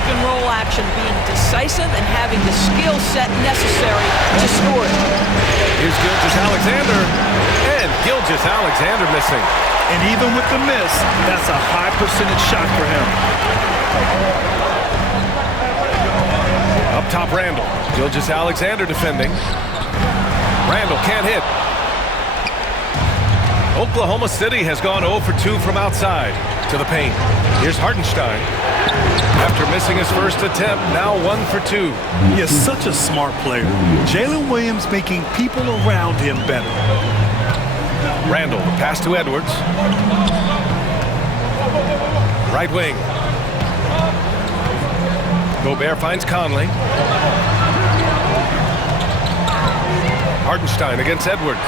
pick and roll action, being decisive and having the skill set necessary to score it. Here's Gilgeous-Alexander, and Gilgeous-Alexander missing. And even with the miss, that's a high percentage shot for him. Up top, Randall. Gilgeous-Alexander defending. Randall can't hit. Oklahoma City has gone 0 for 2 from outside to the paint. Here's Hartenstein. After missing his first attempt, now 1 for 2. He is such a smart player. Jalen Williams making people around him better. Randall, the pass to Edwards. Right wing. Gobert finds Conley. Hartenstein against Edwards.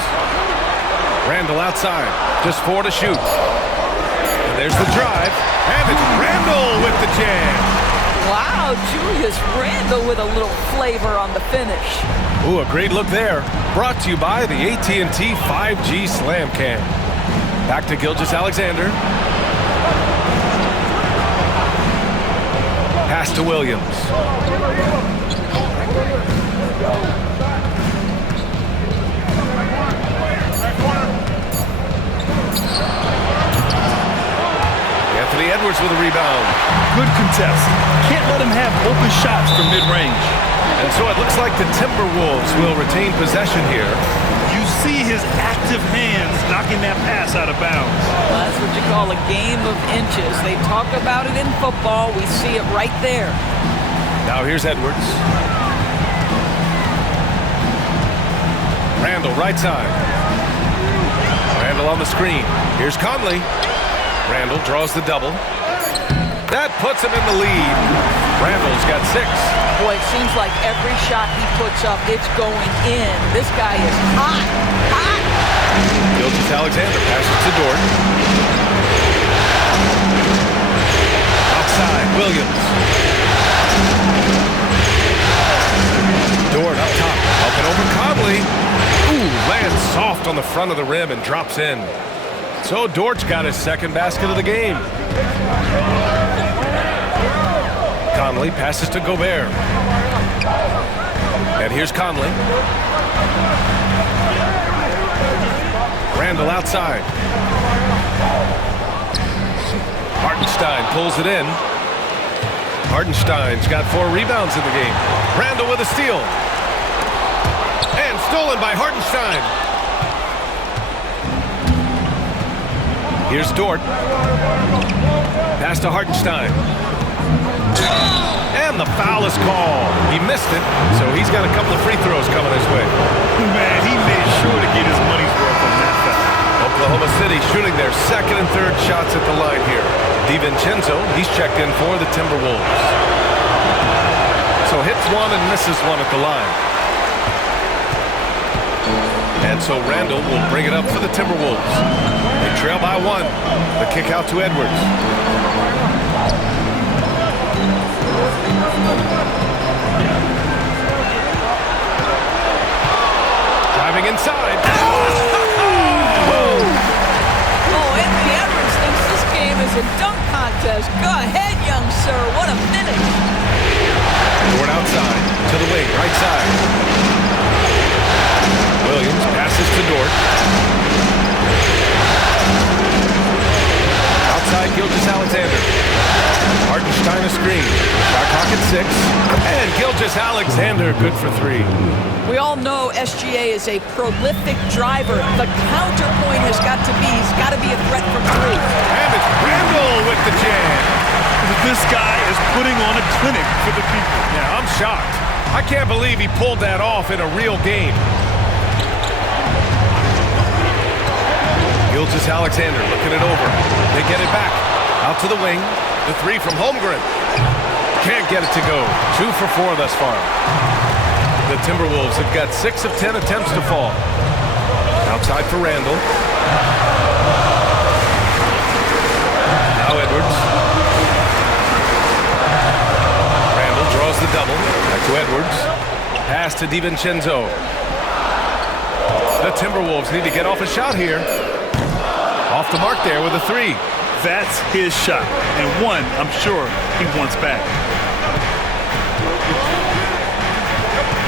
Randall outside. Just 4 to shoot. And there's the drive. And it's Randall with the jam. Wow, Julius Randle with a little flavor on the finish. Ooh, a great look there. Brought to you by the AT&T 5G Slam Cam. Back to Gilgeous-Alexander. Pass to Williams. Anthony Edwards with a rebound. Good contest. Can't let him have open shots from mid-range. And so it looks like the Timberwolves will retain possession here. You see his active hands knocking that pass out of bounds. Well, that's what you call a game of inches. They talk about it in football. We see it right there. Now here's Edwards. Randall right side. Randall on the screen. Here's Conley. Randall draws the double. That puts him in the lead. Randall's got 6. Boy, it seems like every shot he puts up, it's going in. This guy is hot, hot. Gilgeous-Alexander passes to Dort. Outside, Williams. Dort up top, up and over Conley. Ooh, lands soft on the front of the rim and drops in. So Dort's got his second basket of the game. Conley passes to Gobert. And here's Conley. Randall outside. Hartenstein pulls it in. Hartenstein's got 4 rebounds in the game. Randall with a steal. And stolen by Hartenstein. Here's Dort. Pass to Hartenstein. And the foul is called. He missed it, so he's got a couple of free throws coming his way. Man, he made sure to get his money's worth on that foul. Oklahoma City shooting their second and third shots at the line here. DiVincenzo, he's checked in for the Timberwolves. So hits 1 and misses 1 at the line. And so Randall will bring it up for the Timberwolves. They trail by 1. The kick out to Edwards. Driving inside. Oh, Anthony Edwards thinks this game is a dunk contest. Go ahead, young sir. What a finish. Dort outside to the wing, right side. Williams passes to Dort. Outside, Gilgeous-Alexander. Hartenstein a screen. Shot clock at 6. And Gilgeous-Alexander good for 3. We all know SGA is a prolific driver. The counterpoint has got to be, he's got to be a threat from 3. And it's Randall with the jam. This guy is putting on a clinic for the people. Yeah, I'm shocked. I can't believe he pulled that off in a real game. Gilgeous-Alexander looking it over. They get it back. Out to the wing. The 3 from Holmgren. Can't get it to go. 2 for 4 thus far. The Timberwolves have got 6 of 10 attempts to fall. Outside for Randall. Now Edwards. Randall draws the double. Back to Edwards. Pass to DiVincenzo. The Timberwolves need to get off a shot here. Off the mark there with a 3. That's his shot, and one I'm sure he wants back.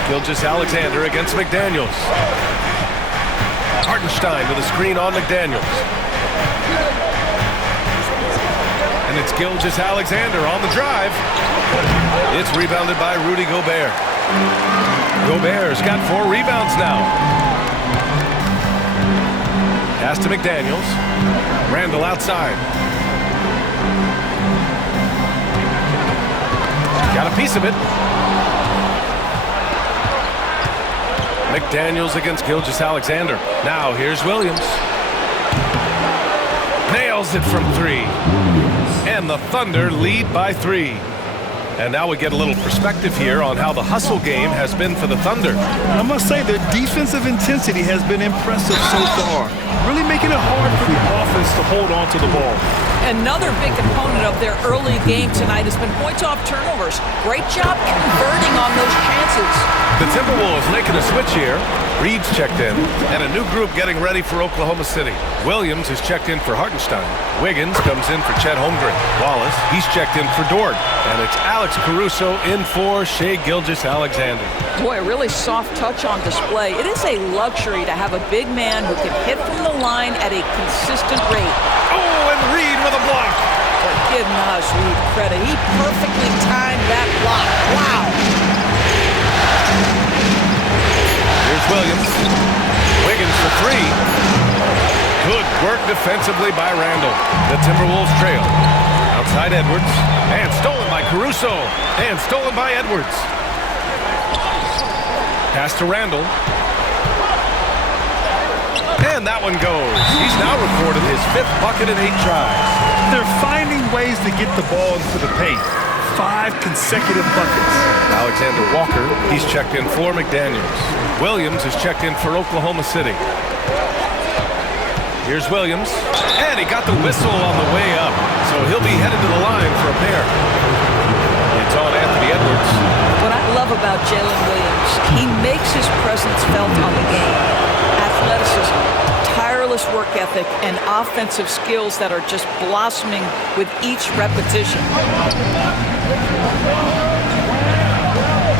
Gilgeous-Alexander against McDaniels. Hartenstein with a screen on McDaniels. And it's Gilgeous-Alexander on the drive. It's rebounded by Rudy Gobert. Gobert's got 4 rebounds now. Pass to McDaniels. Randall outside. Got a piece of it. McDaniels against Gilgeous-Alexander. Now here's Williams. Nails it from 3. And the Thunder lead by 3. And now we get a little perspective here on how the hustle game has been for the Thunder. I must say their defensive intensity has been impressive so far, really making it hard for the offense to hold on to the ball. Another big component of their early game tonight has been points off turnovers. Great job converting on those chances. The Timberwolves making a switch here. Reed's checked in, and a new group getting ready for Oklahoma City. Williams is checked in for Hartenstein. Wiggins comes in for Chet Holmgren. Wallace, he's checked in for Dort. And it's Alex Caruso in for Shai Gilgeous-Alexander. Boy, a really soft touch on display. It is a luxury to have a big man who can hit from the line at a consistent rate. Oh, and Reed with a block. But give Naz Reed credit. He perfectly timed that block. Wow. Here's Williams. Wiggins for 3. Good work defensively by Randall. The Timberwolves trail. Outside Edwards. And stolen by Caruso. And stolen by Edwards. Pass to Randall. And that one goes. He's now recorded his 5th bucket in 8 tries. They're finding ways to get the ball into the paint. 5 consecutive buckets. Alexander Walker, he's checked in for McDaniels. Williams is checked in for Oklahoma City. Here's Williams, and he got the whistle on the way up, so he'll be headed to the line for a pair. It's on Anthony Edwards. What I love about Jalen Williams, he makes his presence felt on the game. Athleticism, tireless work ethic, and offensive skills that are just blossoming with each repetition.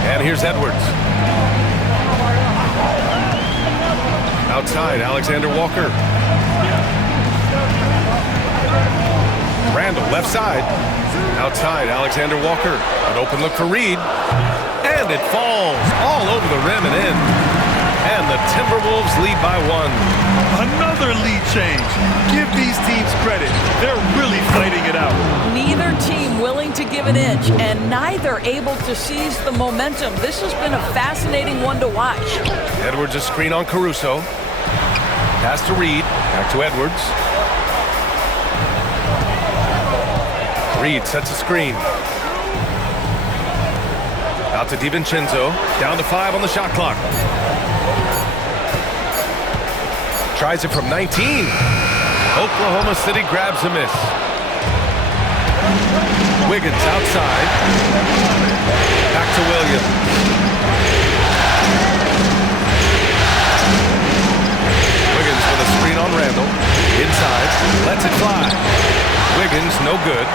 And here's Edwards. Outside, Alexander Walker. Randall, left side. Outside, Alexander Walker. An open look for Reed. And it falls all over the rim and in. And the Timberwolves lead by 1. Another lead change. Give these teams credit. They're really fighting it out. Neither team willing to give an inch, and neither able to seize the momentum. This has been a fascinating one to watch. Edwards a screen on Caruso. Pass to Reed. Back to Edwards. Reed sets a screen. Out to DiVincenzo. Down to 5 on the shot clock. Tries it from 19. Oklahoma City grabs a miss. Wiggins outside. Back to Williams. Wiggins with a screen on Randall. Inside. Lets it fly. Wiggins, no good.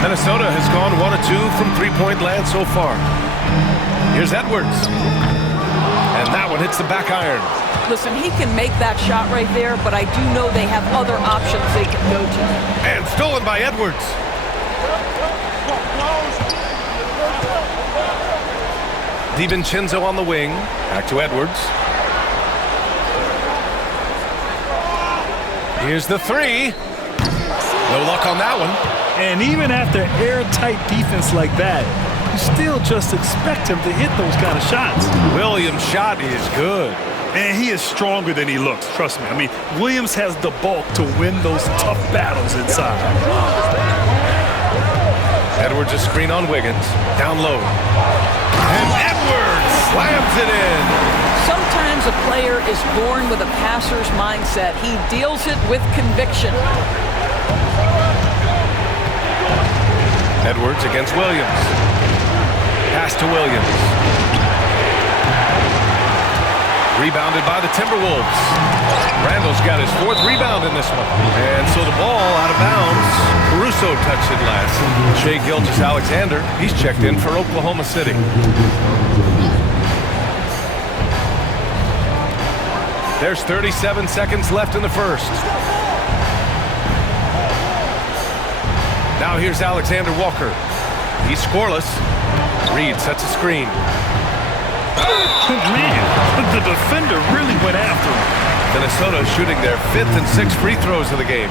Minnesota has gone 1 of 2 from 3-point land so far. Here's Edwards. And that one hits the back iron. Listen, he can make that shot right there, but I do know they have other options they can go to. And stolen by Edwards. DiVincenzo on the wing. Back to Edwards. Here's the 3. No luck on that one. And even after airtight defense like that, you still just expect him to hit those kind of shots. Williams' shot is good. And he is stronger than he looks, trust me. I mean, Williams has the bulk to win those tough battles inside. Edwards a screen on Wiggins. Down low. And Edwards slams it in. Sometimes a player is born with a passer's mindset. He deals it with conviction. Edwards against Williams. Pass to Williams. Rebounded by the Timberwolves. Randall's got his 4th rebound in this one. And so the ball out of bounds. Caruso touched it last. Shai Gilgeous-Alexander, he's checked in for Oklahoma City. There's 37 seconds left in the first. Now here's Alexander Walker. He's scoreless. Reed sets a screen. Man, the defender really went after him. Minnesota shooting their 5th and 6th free throws of the game.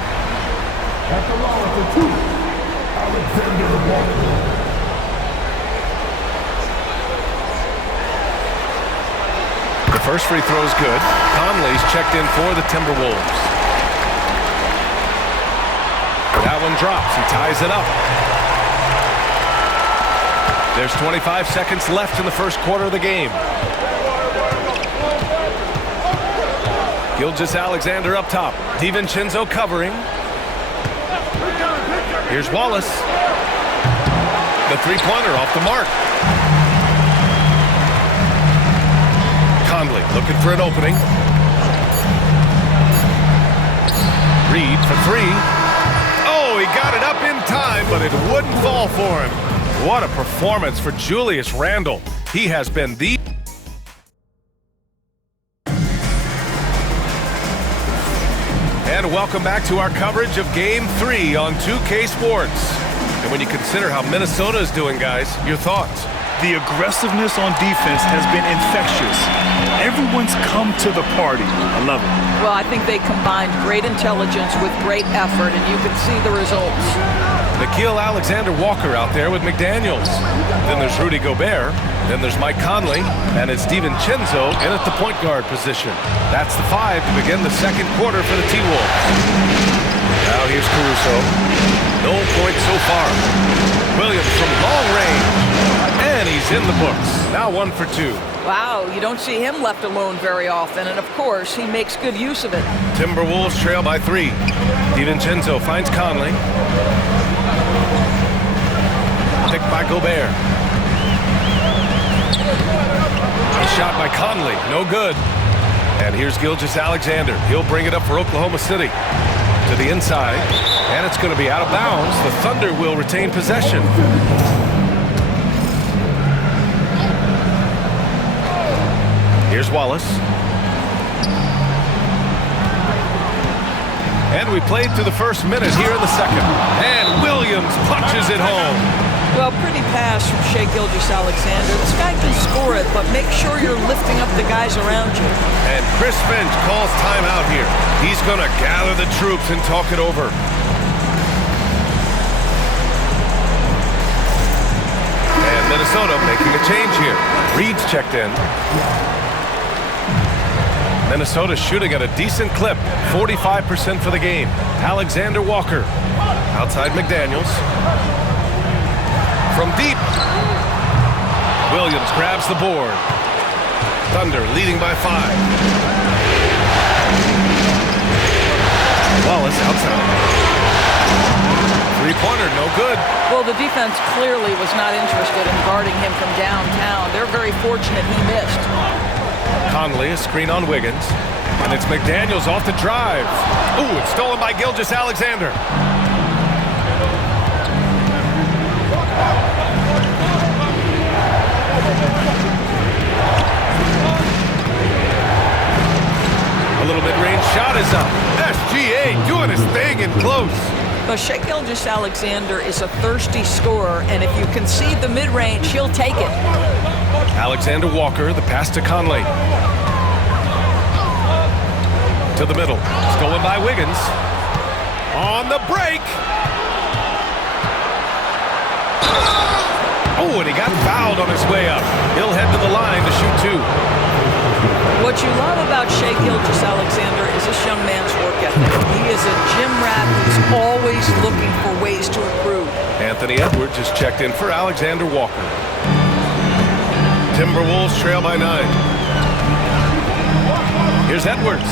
The first free throw is good. Conley's checked in for the Timberwolves. That one drops. He ties it up. There's 25 seconds left in the first quarter of the game. Gilgeous-Alexander up top. DiVincenzo covering. Here's Wallace. The three-pointer off the mark. Conley looking for an opening. Reed for 3. Oh, he got it up in time, but it wouldn't fall for him. What a performance for Julius Randle. He has been the... And welcome back to our coverage of Game 3 on 2K Sports. And when you consider how Minnesota is doing, guys, your thoughts? The aggressiveness on defense has been infectious. Everyone's come to the party. I love it. Well, I think they combined great intelligence with great effort, and you can see the results. Nickeil Alexander-Walker out there with McDaniels. Then there's Rudy Gobert. Then there's Mike Conley. And it's DiVincenzo in at the point guard position. That's the 5 to begin the second quarter for the T-Wolves. Now here's Caruso. No points so far. Williams from long range. And he's in the books. Now 1 for 2. Wow, you don't see him left alone very often, and of course, he makes good use of it. Timberwolves trail by 3. DiVincenzo finds Conley. Picked by Gobert. A shot by Conley, no good. And here's Gilgeous-Alexander. He'll bring it up for Oklahoma City. To the inside, and it's going to be out of bounds. The Thunder will retain possession. Here's Wallace. And we played through the first minute here in the second. And Williams punches it home. Well, pretty pass from Shai Gilgeous-Alexander. This guy can score it, but make sure you're lifting up the guys around you. And Chris Finch calls timeout here. He's going to gather the troops and talk it over. And Minnesota making a change here. Reed's checked in. Minnesota shooting at a decent clip, 45% for the game. Alexander Walker, outside McDaniels. From deep, Williams grabs the board. Thunder leading by 5. Wallace outside. Three-pointer, no good. Well, the defense clearly was not interested in guarding him from downtown. They're very fortunate he missed. Conley, a screen on Wiggins. And it's McDaniels off the drive. Ooh, it's stolen by Gilgeous-Alexander. A little mid-range shot is up. SGA doing his thing in close. But Shai Gilgeous-Alexander is a thirsty scorer, and if you concede the mid-range, he'll take it. Alexander Walker, the pass to Conley. To the middle. Stolen by Wiggins. On the break. Oh, and he got fouled on his way up. He'll head to the line to shoot 2. What you love about Shai Gilgeous-Alexander is this young man's work ethic. He is a gym rat who's always looking for ways to improve. Anthony Edwards is checked in for Alexander Walker. Timberwolves trail by 9. Here's Edwards.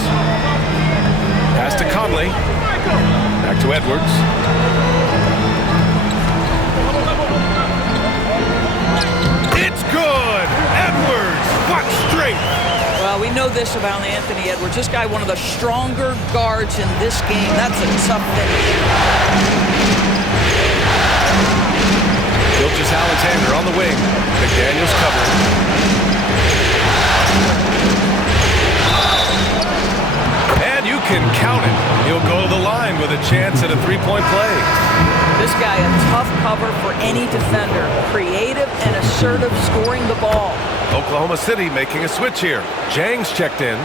Pass to Conley. Back to Edwards. It's good! Edwards! What strength! Well, Well, we know this about Anthony Edwards. This guy, one of the stronger guards in this game. That's a tough finish. Gilgeous-Alexander on the wing. McDaniels covering. And you can count it. He'll go to the line with a chance at a three-point play. This guy, a tough cover for any defender. Creative and assertive scoring the ball. Oklahoma City making a switch here. Jang's checked in.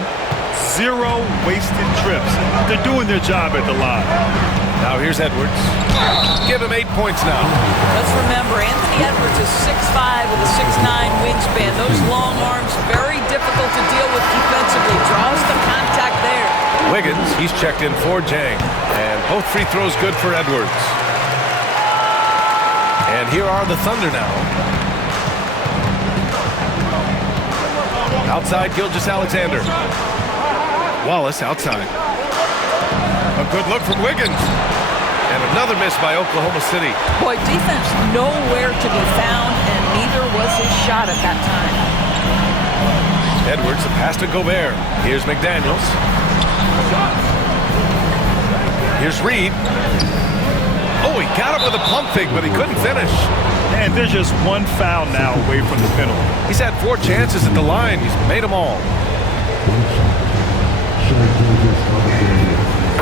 0 wasted trips. They're doing their job at the line. Now here's Edwards. Give him 8 points now. Let's remember, Anthony Edwards is 6'5" with a 6'9" wingspan. Those long arms, very difficult to deal with defensively. Draws the contact there. Wiggins, he's checked in for Jang. And both free throws good for Edwards. And here are the Thunder now. Outside, Gilgeous-Alexander. Wallace outside. A good look from Wiggins. And another miss by Oklahoma City. Boy, defense nowhere to be found, and neither was his shot at that time. Edwards, the pass to Gobert. Here's McDaniels. Here's Reed. Oh, he got him with a pump fake, but he couldn't finish. And there's just one foul now away from the penalty. He's had 4 chances at the line. He's made them all.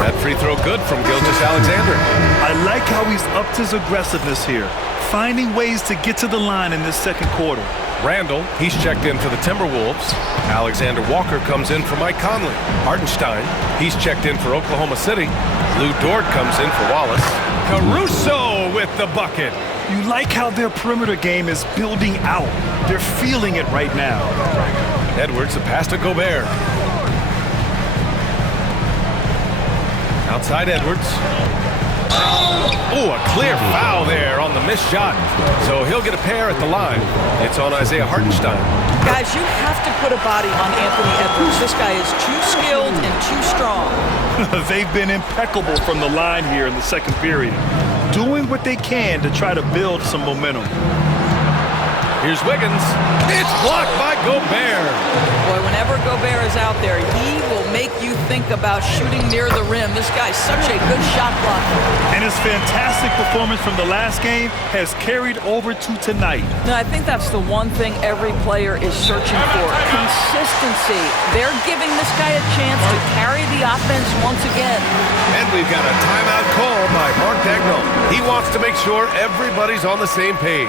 That free throw good from Gilgeous-Alexander. I like how he's upped his aggressiveness here, finding ways to get to the line in this second quarter. Randall, he's checked in for the Timberwolves. Alexander Walker comes in for Mike Conley. Hartenstein, he's checked in for Oklahoma City. Lou Dort comes in for Wallace. Caruso with the bucket. You like how their perimeter game is building out. They're feeling it right now. Edwards, the pass to Gobert. Outside Edwards. Oh, a clear foul there on the missed shot. So he'll get a pair at the line. It's on Isaiah Hartenstein. Guys, you have to put a body on Anthony Edwards. This guy is too skilled and too strong. They've been impeccable from the line here in the second period, doing what they can to try to build some momentum. Here's Wiggins. It's blocked by Gobert. Boy, whenever Gobert is out there, he will make you think about shooting near the rim. This guy's such a good shot blocker. And his fantastic performance from the last game has carried over to tonight. No, I think that's the one thing every player is searching for. Consistency. They're giving this guy a chance to carry the offense once again. And we've got a timeout call by Mark Dagnall. He wants to make sure everybody's on the same page.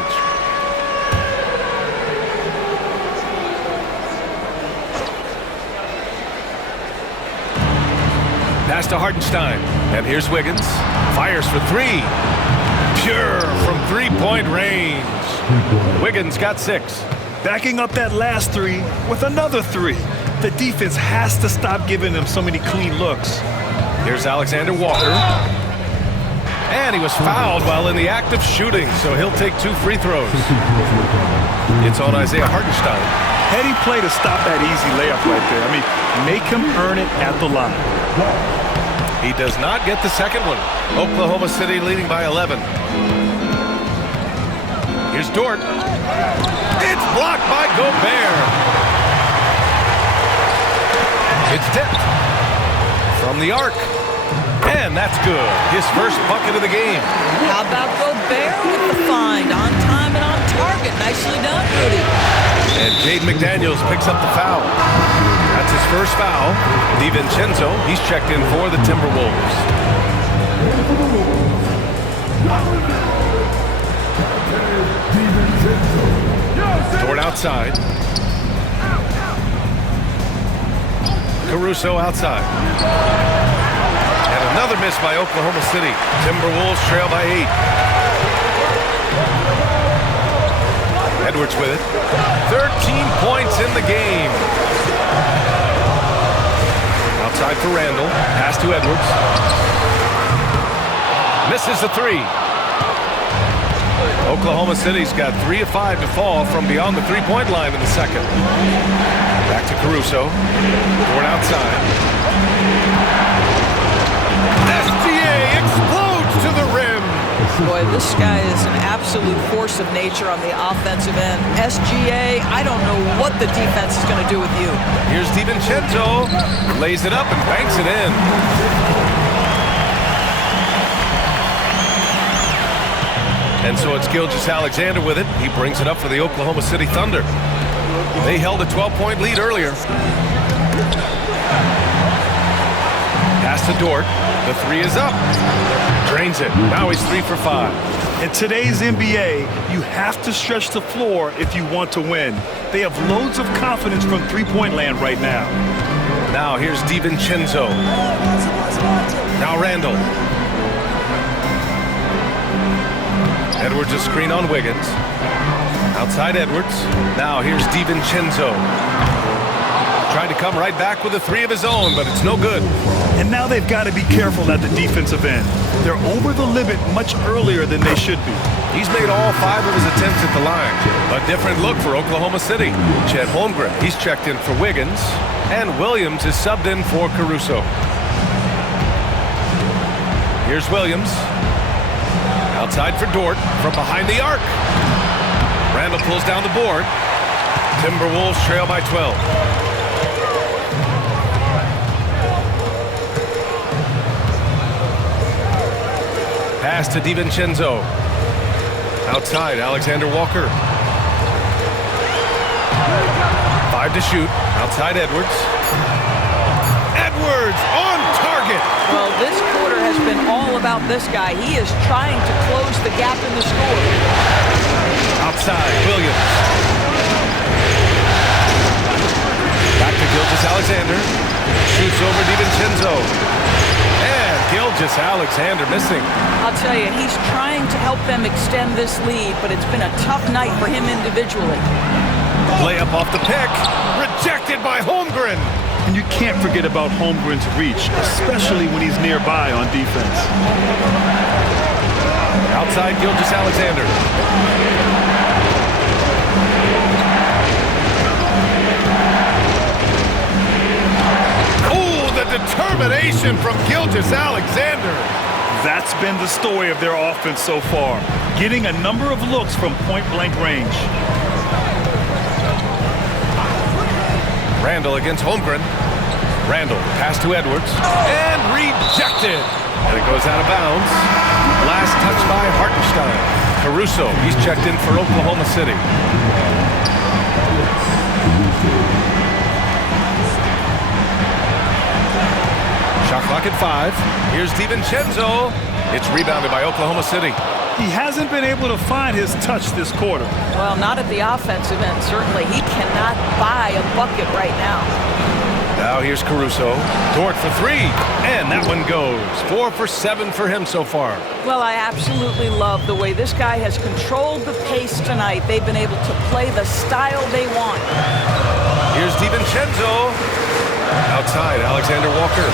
Pass to Hartenstein. And here's Wiggins. Fires for 3. Pure from three-point range. Wiggins got 6. Backing up that last 3 with another 3. The defense has to stop giving them so many clean looks. Here's Alexander Walker. And he was fouled while in the act of shooting, so he'll take 2 free throws. It's on Isaiah Hartenstein. Heady play to stop that easy layup right there. I mean, make him earn it at the line. He does not get the second one. Oklahoma City leading by 11. Here's Dort. It's blocked by Gobert. It's tipped from the arc. And that's good. His first bucket of the game. How about Gobert with the find? On time and on target. Nicely done, Rudy. And Jaden McDaniels picks up the foul. That's his first foul. DiVincenzo, he's checked in for the Timberwolves. Dort outside. Caruso outside. And another miss by Oklahoma City. Timberwolves trail by 8. Edwards with it. 13 points in the game. Outside for Randall. Pass to Edwards. Misses the 3. Oklahoma City's got 3 of 5 to fall from beyond the three-point line in the second. Back to Caruso. Dort outside. SGA explodes to the rim. Boy, This guy is an absolute force of nature on the offensive end. SGA, I don't know what the defense is going to do with you. Here's DiVincenzo. Lays it up and banks it in. And so it's Gilgeous-Alexander with it. He brings it up for the Oklahoma City Thunder. They held a 12-point lead earlier. Pass to Dort. The three is up. Drains it. Now he's 3 for 5. In today's NBA, you have to stretch the floor if you want to win. They have loads of confidence from three-point land right now. Now here's DiVincenzo. Now Randall. Edwards a screen on Wiggins. Outside Edwards. Now here's DiVincenzo. Trying to come right back with a three of his own, but it's no good. And now they've got to be careful at the defensive end. They're over the limit much earlier than they should be. He's made all 5 of his attempts at the line. A different look for Oklahoma City. Chet Holmgren, he's checked in for Wiggins. And Williams is subbed in for Caruso. Here's Williams. Outside for Dort from behind the arc. Randall pulls down the board. Timberwolves trail by 12. Pass to DiVincenzo. Outside, Alexander Walker. 5 to shoot. Outside Edwards. Edwards on target. Well, this quarter has been all about this guy. He is trying to close the gap in the score. Outside, Williams. Back to Gilgeous-Alexander. Shoots over DiVincenzo. And Gilgeous-Alexander missing. I'll tell you, he's trying to help them extend this lead, but it's been a tough night for him individually. Layup off the pick. Rejected by Holmgren. And you can't forget about Holmgren's reach, especially when he's nearby on defense. Outside Gilgeous-Alexander. Oh, the determination from Gilgeous-Alexander. That's been the story of their offense so far, getting a number of looks from point-blank range. Randall against Holmgren. Randall, pass to Edwards. And rejected. And it goes out of bounds. Last touch by Hartenstein. Caruso, he's checked in for Oklahoma City. Shot clock at 5. Here's DiVincenzo. It's rebounded by Oklahoma City. He hasn't been able to find his touch this quarter. Well, not at the offensive end, certainly. He cannot buy a bucket right now. Now here's Caruso. Dort for 3. And that one goes. 4 for 7 for him so far. Well, I absolutely love the way this guy has controlled the pace tonight. They've been able to play the style they want. Here's DiVincenzo. Outside, Alexander Walker.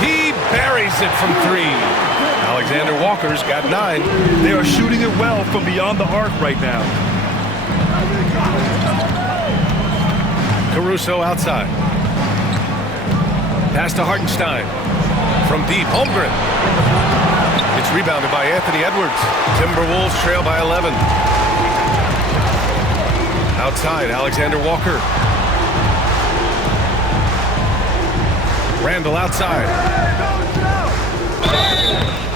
He buries it from 3. Alexander Walker's got 9. They are shooting it well from beyond the arc right now. Caruso outside. Pass to Hartenstein. From deep, Holmgren. It's rebounded by Anthony Edwards. Timberwolves trail by 11. Outside, Alexander Walker. Randall outside.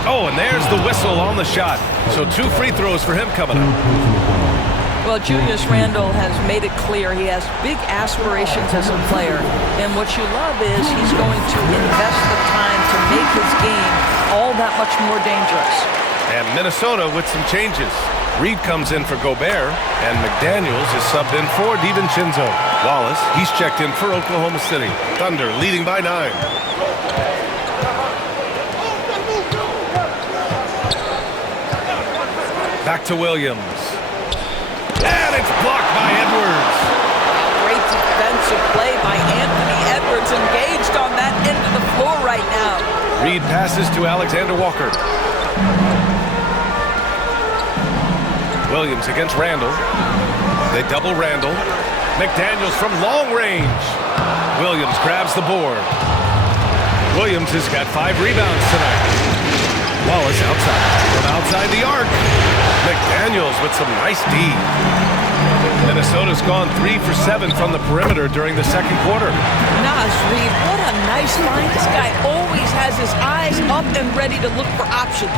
Oh, and there's the whistle on the shot. So 2 free throws for him coming up. Well, Julius Randle has made it clear he has big aspirations as a player. And what you love is he's going to invest the time to make his game all that much more dangerous. And Minnesota with some changes. Reed comes in for Gobert, and McDaniels is subbed in for DiVincenzo. Wallace, he's checked in for Oklahoma City. Thunder leading by 9. Back to Williams. And it's blocked by Edwards. Great defensive play by Anthony Edwards, engaged on that end of the floor right now. Reed passes to Alexander Walker. Williams against Randall. They double Randall. McDaniels from long range. Williams grabs the board. Williams has got 5 rebounds tonight. Wallace outside. From outside the arc. McDaniels with some nice D. Minnesota's gone 3 for 7 from the perimeter during the second quarter. Naz Reid, what a nice find. This guy always has his eyes up and ready to look for options.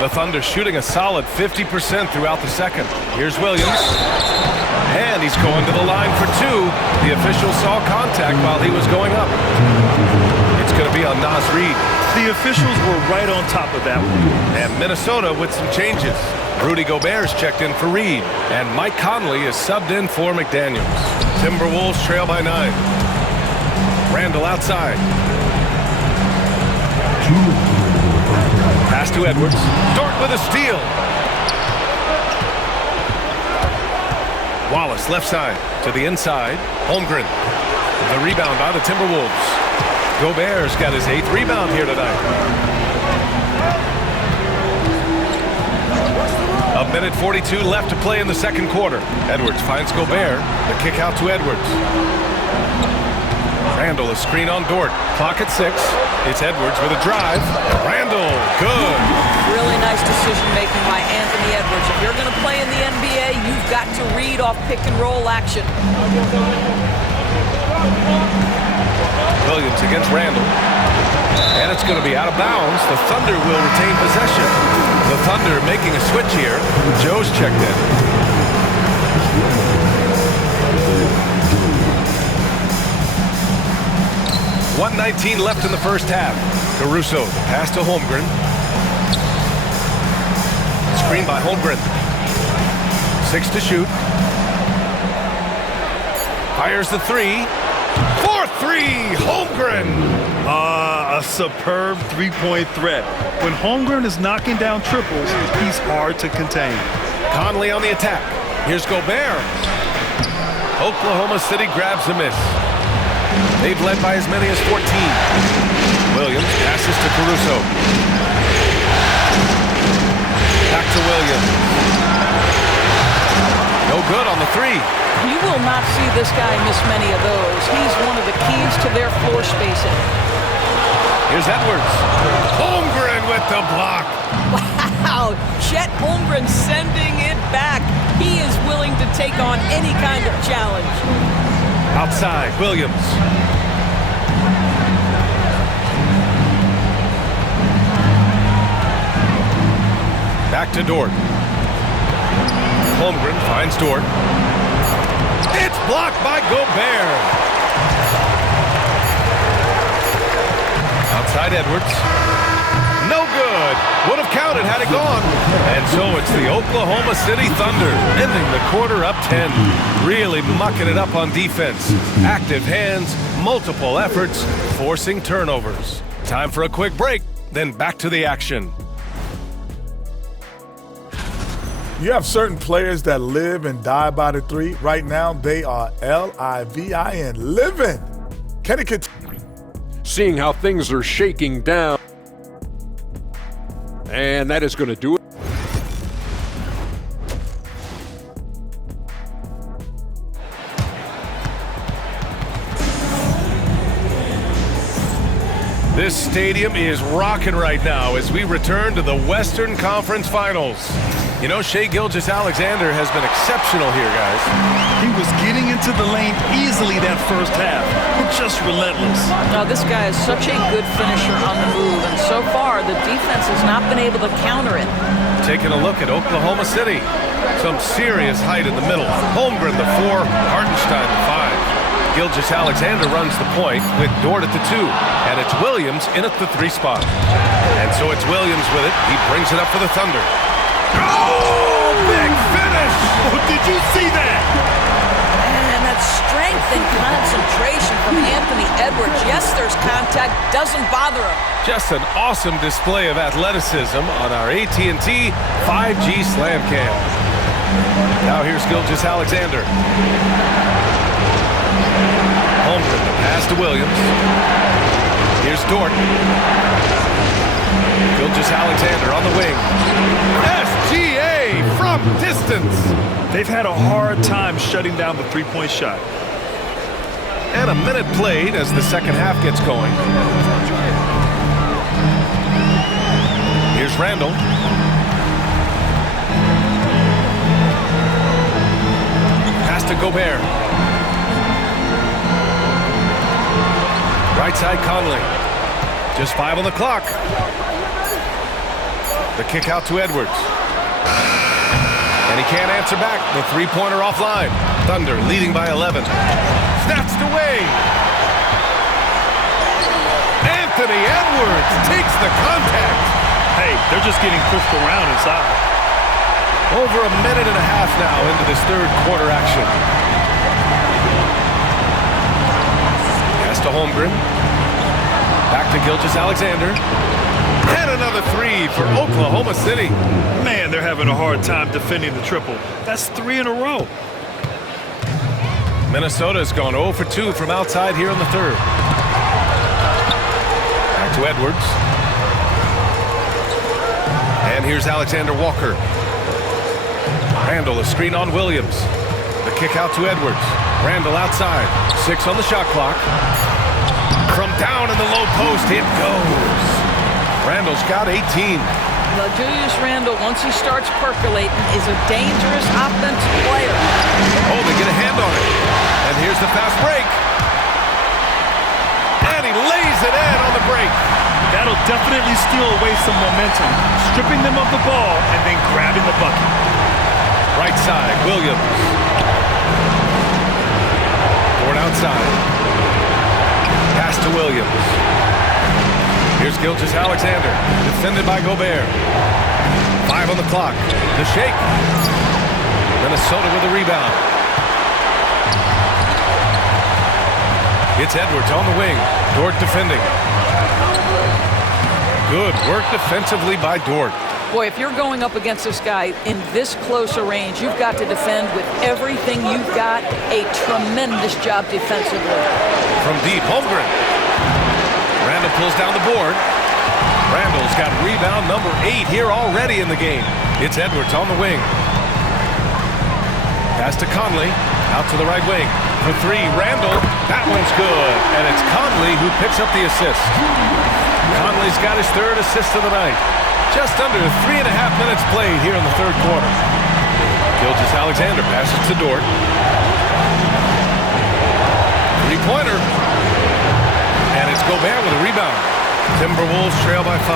The Thunder shooting a solid 50% throughout the second. Here's Williams. And he's going to the line for 2. The official saw contact while he was going up. It's going to be on Naz Reid. The officials were right on top of that one. And Minnesota with some changes. Rudy Gobert's checked in for Reid. And Mike Conley is subbed in for McDaniels. Timberwolves trail by 9. Randall outside. Pass to Edwards. Dort with a steal. Wallace left side to the inside. Holmgren. The rebound by the Timberwolves. Gobert's got his 8th rebound here tonight. A minute 42 left to play in the second quarter. Edwards finds Gobert. The kick out to Edwards. Randall, a screen on Dort. Clock at 6. It's Edwards with a drive. Randall, good. Really nice decision-making by Anthony Edwards. If you're going to play in the NBA, you've got to read off pick-and-roll action. Williams against Randall. And it's going to be out of bounds. The Thunder will retain possession. The Thunder making a switch here. Joe's checked in. .119 left in the first half. Caruso, the pass to Holmgren. Screen by Holmgren. 6 to shoot. Fires the 3. 4-3, Holmgren. A superb three-point threat. When Holmgren is knocking down triples, he's hard to contain. Conley on the attack. Here's Gobert. Oklahoma City grabs a miss. They've led by as many as 14. Williams passes to Caruso. Back to Williams. No good on the 3. You will not see this guy miss many of those. He's one of the keys to their floor spacing. Here's Edwards. Holmgren with the block. Wow, Chet Holmgren sending it back. He is willing to take on any kind of challenge. Outside, Williams. Back to Dort. Holmgren finds Dort. It's blocked by Gobert. Outside Edwards. No good. Would have counted had it gone. And so it's the Oklahoma City Thunder ending the quarter up 10. Really mucking it up on defense. Active hands, multiple efforts, forcing turnovers. Time for a quick break, then back to the action. You have certain players that live and die by the 3. Right now, they are L-I-V-I-N, living. Can it continue? Seeing how things are shaking down. And that is going to do it. This stadium is rocking right now as we return to the Western Conference Finals. You know, Shai Gilgeous-Alexander has been exceptional here, guys. He was getting into the lane easily that first half. Just relentless. Now, this guy is such a good finisher on the move, and so far, the defense has not been able to counter it. Taking a look at Oklahoma City. Some serious height in the middle. Holmgren, the 4, Hartenstein, the 5. Gilgeous-Alexander runs the point with Dort at the 2. And it's Williams in at the 3 spot. And so it's Williams with it. He brings it up for the Thunder. Oh, big finish! Oh, did you see that? And that strength and concentration from Anthony Edwards. Yes, there's contact. Doesn't bother him. Just an awesome display of athleticism on our AT&T 5G Slam Cam. Now here's Gilgeous-Alexander. Holmgren, the pass to Williams. Here's Dort. Gilgeous-Alexander on the wing. SGA from distance. They've had a hard time shutting down the three-point shot. And a minute played as the second half gets going. Here's Randall. Pass to Gobert. Right side Conley. Just 5 on the clock. The kick out to Edwards. And he can't answer back. The three-pointer offline. Thunder leading by 11. Snatched away. Anthony Edwards takes the contact. Hey, they're just getting pushed around inside. Over a minute and a half now into this third quarter action. Pass to Holmgren. Back to Gilgeous-Alexander. And another three for Oklahoma City. Man, they're having a hard time defending the triple. That's 3 in a row. Minnesota's gone 0 for 2 from outside here in the third. Back to Edwards. And here's Alexander Walker. Randall, a screen on Williams. The kick out to Edwards. Randall outside. 6 on the shot clock. From down in the low post, it goes. Randall's got 18. Well, Julius Randle, once he starts percolating, is a dangerous offensive player. Oh, they get a hand on it. And here's the fast break. And he lays it in on the break. That'll definitely steal away some momentum, stripping them of the ball and then grabbing the bucket. Right side, Williams. Board outside. Pass to Williams. Here's Gilgeous-Alexander, defended by Gobert. 5 on the clock. The shake. Minnesota with a rebound. It's Edwards on the wing. Dort defending. Good work defensively by Dort. Boy, if you're going up against this guy in this close a range, you've got to defend with everything you've got. A tremendous job defensively. From deep, Holmgren. Randall pulls down the board. Randall's got rebound number 8 here already in the game. It's Edwards on the wing. Pass to Conley. Out to the right wing. For 3, Randall. That one's good. And it's Conley who picks up the assist. Conley's got his 3rd assist of the night. Just under 3.5 minutes played here in the third quarter. Gilgeous-Alexander passes to Dort. 3-pointer. And it's Gobert with a rebound. Timberwolves trail by 5.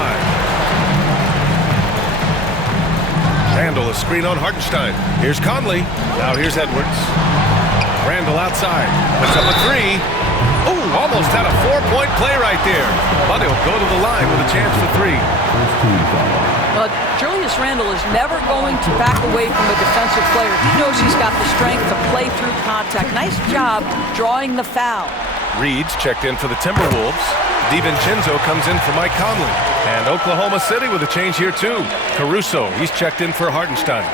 Randall, a screen on Hartenstein. Here's Conley. Now here's Edwards. Randall outside. Puts up a 3. Ooh, almost had a 4-point play right there. But he'll go to the line with a chance for 3. Well, Julius Randle is never going to back away from a defensive player. He knows he's got the strength to play through contact. Nice job drawing the foul. Reed's checked in for the Timberwolves. DiVincenzo comes in for Mike Conley. And Oklahoma City with a change here too. Caruso, he's checked in for Hartenstein.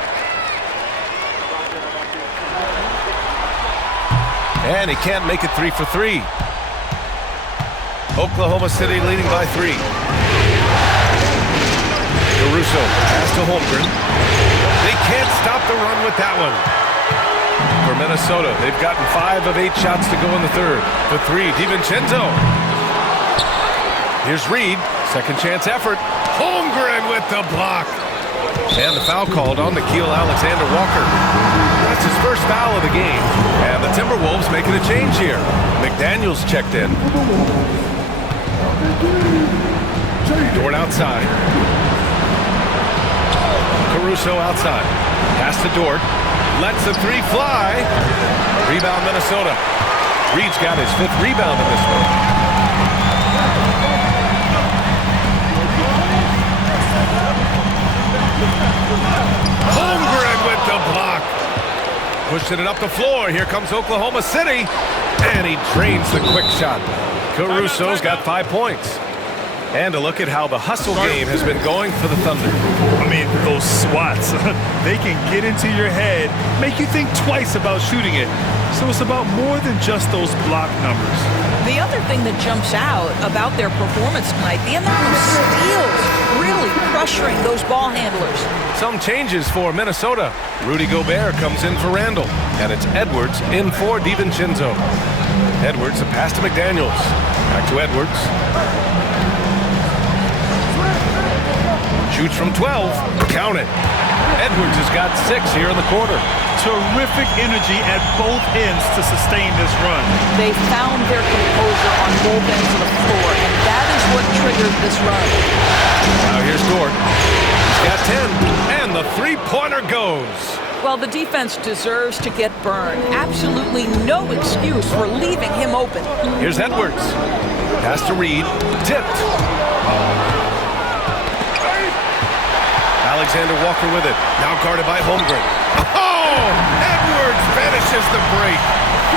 And he can't make it 3 for 3. Oklahoma City leading by 3. Caruso, pass to Holmgren. They can't stop the run with that one. For Minnesota, they've gotten 5 of 8 shots to go in the third. For 3, DiVincenzo. Here's Reed, second chance effort. Holmgren with the block. And the foul called on Nickeil Alexander-Walker. That's his first foul of the game. And the Timberwolves making a change here. McDaniels checked in. Dort outside. Caruso outside. Pass to Dort. Lets the 3 fly. Rebound Minnesota. Reed's got his 5th rebound in this one. Holmgren with the block. Pushing it up the floor. Here comes Oklahoma City. And he drains the quick shot. Caruso's got 5 points. And a look at how the hustle game has been going for the Thunder. I mean, those swats, they can get into your head, make you think twice about shooting it. So it's about more than just those block numbers. The other thing that jumps out about their performance tonight, the amount of steals, really pressuring those ball handlers. Some changes for Minnesota. Rudy Gobert comes in for Randall. And it's Edwards in for DiVincenzo. Edwards, a pass to McDaniels. Back to Edwards. Shoots from 12. Count it. Edwards has got 6 here in the quarter. Terrific energy at both ends to sustain this run. They found their composure on both ends of the floor, and that is what triggered this run. Now here's Dort. He's got 10, and the three-pointer goes. Well, the defense deserves to get burned. Absolutely no excuse for leaving him open. Here's Edwards. Pass to Reed. Tipped. Alexander Walker with it. Now guarded by Holmgren. Oh! Edwards finishes the break.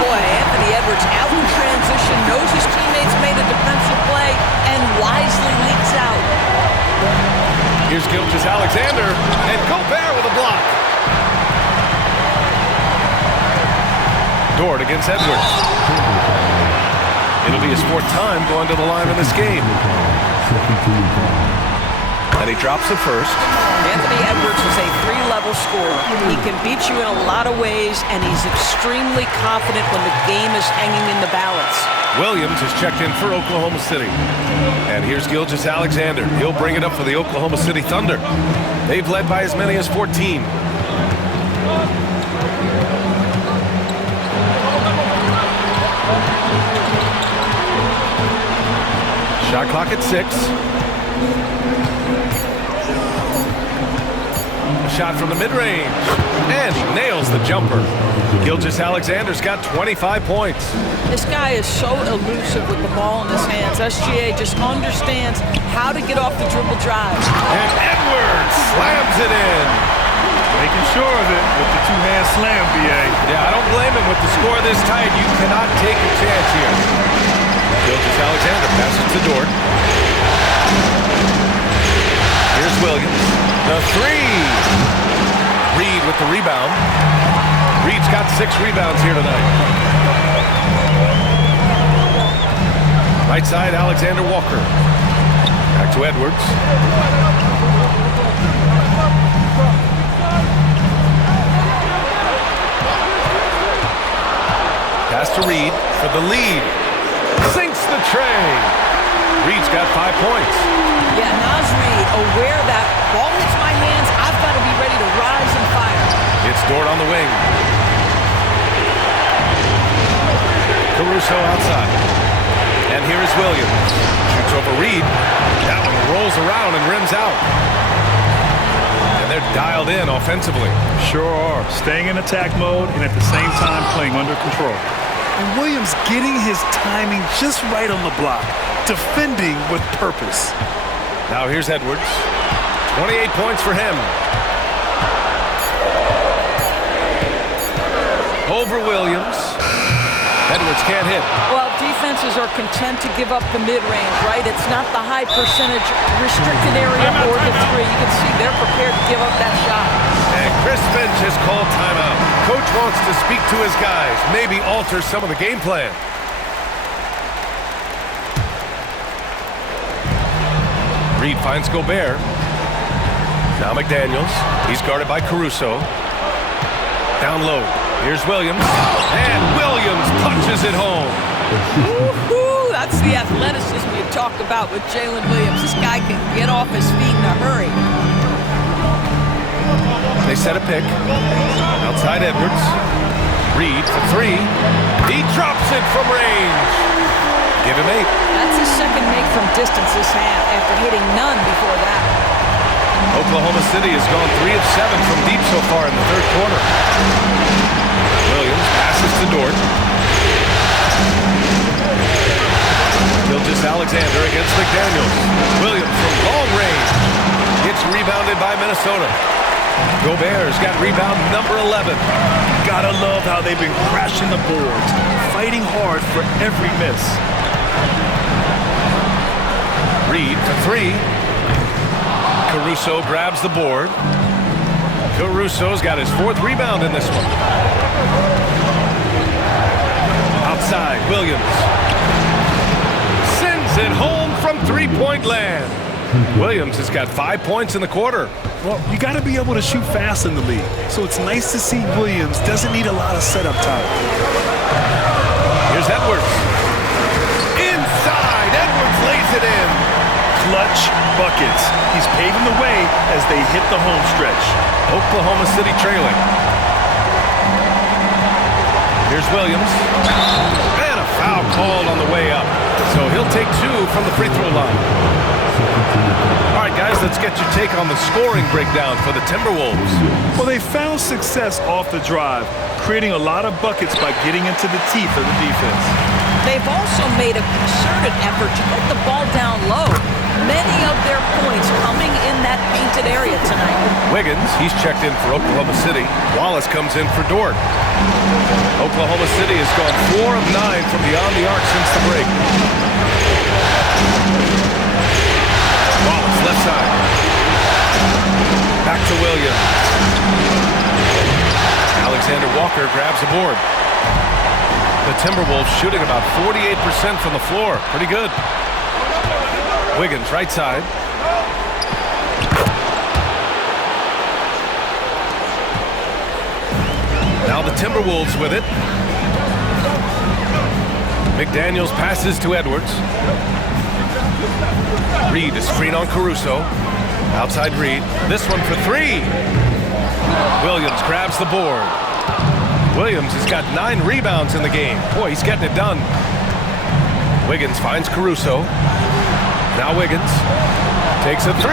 Boy, Anthony Edwards out in transition, knows his teammates made a defensive play, and wisely leaks out. Here's Gilgeous-Alexander, and Gobert with a block. Dort against Edwards. It'll be his 4th time going to the line in this game. And he drops it first. Anthony Edwards is a 3-level scorer. He can beat you in a lot of ways, and he's extremely confident when the game is hanging in the balance. Williams has checked in for Oklahoma City. And here's Gilgeous-Alexander. He'll bring it up for the Oklahoma City Thunder. They've led by as many as 14. Shot clock at 6. Shot from the mid-range, and he nails the jumper. Gilgeous-Alexander's got 25 points. This guy is so elusive with the ball in his hands. SGA just understands how to get off the dribble drives. And Edwards slams it in. Making sure of it with the two-hand slam, B.A. Yeah, I don't blame him with the score this tight. You cannot take a chance here. Gilgeous-Alexander passes to Dort. Here's Williams. The 3. Reed with the rebound. Reed's got 6 rebounds here tonight. Right side, Alexander Walker. Back to Edwards. Pass to Reed for the lead. Sinks the tray. Reed's got 5 points. Yeah, Naz Reid, aware that ball hits my hands, I've got to be ready to rise and fire. It's Dort on the wing. Caruso outside. And here is Williams. Shoots over Reed. That one rolls around and rims out. And they're dialed in offensively. Sure are. Staying in attack mode and at the same time playing under control. And Williams getting his timing just right on the block. Defending with purpose. Now here's Edwards. 28 points for him. Over Williams. Edwards can't hit. Well, defenses are content to give up the mid-range, right? It's not the high percentage restricted area or the 3. You can see they're prepared to give up that shot. And Chris Finch has called timeout. Coach wants to speak to his guys, maybe alter some of the game plan. Reed finds Gobert. Now McDaniels. He's guarded by Caruso. Down low. Here's Williams. And Williams punches it home. Woo-hoo, that's the athleticism you talk about with Jalen Williams. This guy can get off his feet in a hurry. They set a pick. Outside Edwards. Reed for 3. He drops it from range. Give him 8. That's his second make from distance this half after hitting none before that. Oklahoma City has gone 3 of 7 from deep so far in the 3rd quarter. Williams passes to Dort. Gilgeous-Alexander against McDaniels. Williams from long range. Gets rebounded by Minnesota. Gobert's got rebound number 11. Gotta love how they've been crashing the boards, fighting hard for every miss. Reed for 3. Caruso grabs the board. Caruso's got his 4th rebound in this one. Outside, Williams. Sends it home from 3-point land. Williams has got 5 points in the quarter. Well, you got to be able to shoot fast in the league. So it's nice to see Williams doesn't need a lot of setup time. Here's Edwards. Inside, Edwards lays it in. clutch buckets. He's paving the way as they hit the home stretch. Oklahoma City trailing. Here's Williams. And a foul called on the way up. So he'll take 2 from the free throw line. All right, guys, let's get your take on the scoring breakdown for the Timberwolves. Well, they found success off the drive, creating a lot of buckets by getting into the teeth of the defense. They've also made a concerted effort to get the ball down low. Many of their points coming in that painted area tonight. Wiggins, he's checked in for Oklahoma City. Wallace comes in for Dort. Oklahoma City has gone 4 of 9 from beyond the arc since the break. Wallace, left side. Back to Williams. Alexander Walker grabs the board. The Timberwolves shooting about 48% from the floor. Pretty good. Wiggins, right side. Now the Timberwolves with it. McDaniels passes to Edwards. Reed, a screen on Caruso. Outside Reed. This one for 3. Williams grabs the board. Williams has got 9 rebounds in the game. Boy, he's getting it done. Wiggins finds Caruso. Now Wiggins takes a 3.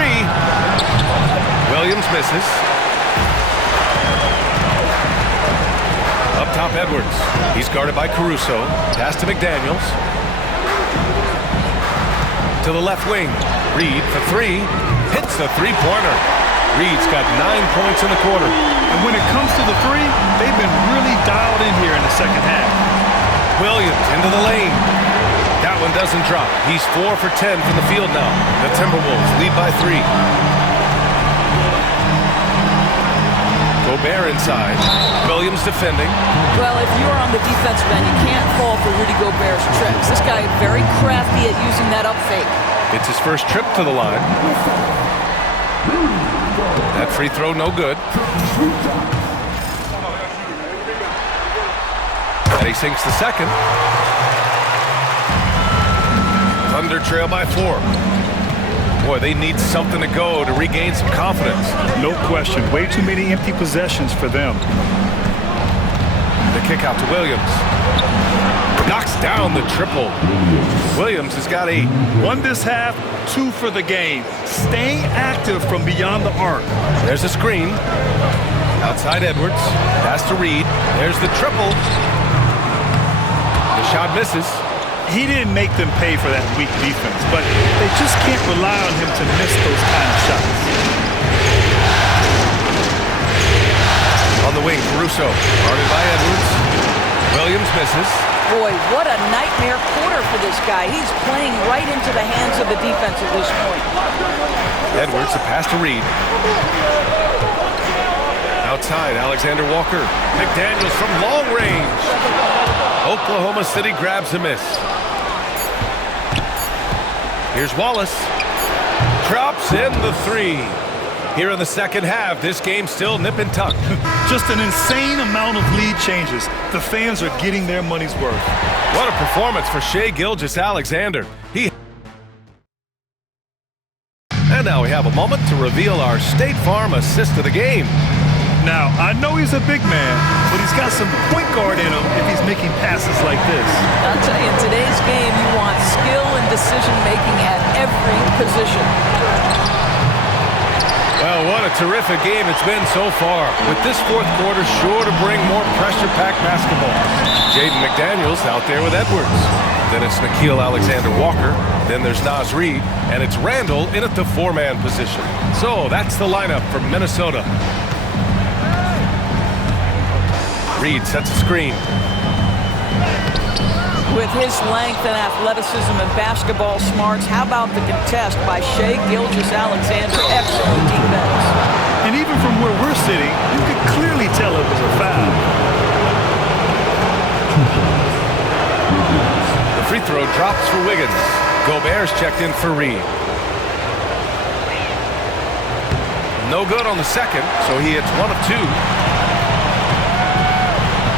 Williams misses. Up top, Edwards. He's guarded by Caruso. Pass to McDaniels. To the left wing. Reed for 3. Hits the three-pointer. Reed's got 9 points in the quarter. And when it comes to the 3, they've been really dialed in here in the second half. Williams into the lane. That one doesn't drop. He's 4 for 10 from the field now. The Timberwolves lead by 3. Gobert inside. Williams defending. Well, if you're on the defensive end, you can't fall for Rudy Gobert's tricks. This guy is very crafty at using that up fake. It's his first trip to the line. That free throw no good. And he sinks the second. Thunder trail by 4. Boy, they need something to go to regain some confidence. No question. Way too many empty possessions for them. The kick out to Williams. Knocks down the triple. Williams has got 8. 1 this half, 2 for the game. Staying active from beyond the arc. There's a screen. Outside Edwards. Pass to Reed. There's the triple. The shot misses. He didn't make them pay for that weak defense, but they just can't rely on him to miss those kind of shots. On the wing, Caruso. Guarded by Edwards. Williams misses. Boy, what a nightmare quarter for this guy. He's playing right into the hands of the defense at this point. Edwards, a pass to Reed. Outside, Alexander Walker. McDaniels from long range. Oklahoma City grabs a miss. Here's Wallace. Drops in the 3. Here in the second half, this game still nip and tuck. Just an insane amount of lead changes. The fans are getting their money's worth. What a performance for Shai Gilgeous-Alexander. And now we have a moment to reveal our State Farm assist of the game. Now, I know he's a big man, but he's got some point guard in him if he's making passes like this. I'll tell you, in today's game, you want skill and decision-making at every position. Well, what a terrific game it's been so far. With this fourth quarter sure to bring more pressure-packed basketball. Jaden McDaniels out there with Edwards. Then it's Nickeil Alexander-Walker. Then there's Naz Reid. And it's Randall in at the 4-man position. So that's the lineup for Minnesota. Reed sets a screen. With his length and athleticism and basketball smarts, how about the contest by Shai Gilgeous-Alexander? Excellent defense. And even from where we're sitting, you could clearly tell it was a foul. The free throw drops for Wiggins. Gobert's checked in for Reed. No good on the second, so he hits 1 of 2.